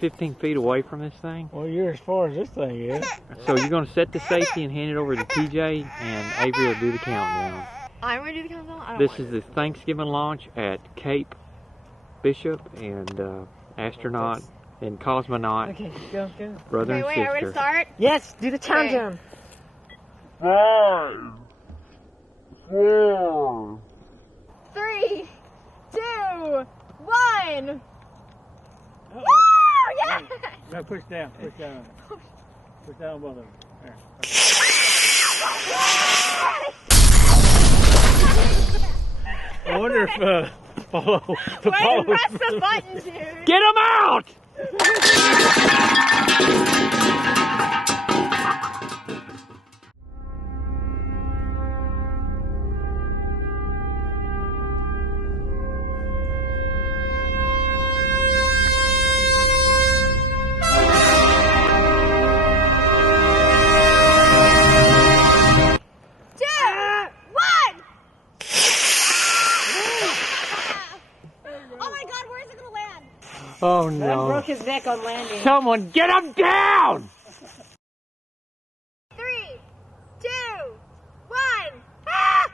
15 feet away from this thing. Well, you're as far as this thing is. So you're going to set the safety and hand it over to TJ, and Avery will do the countdown. I'm going to do the countdown? I don't This want is the Thanksgiving launch at Cape Bishop and astronaut and cosmonaut, Okay, go, go. brother Okay, and wait, sister. are we going to start? Yes, do the countdown. 5, 4. 3, 2, 1. Woo! Yeah! No, push down, push down. Push down both of them. There. I wonder if Paulo, Way to press the button, dude. Get him out! Oh That no. broke his neck on landing. Someone get him down! 3, 2, 1. Ah!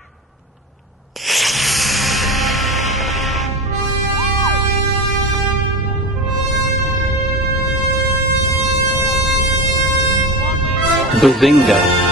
Bazinga.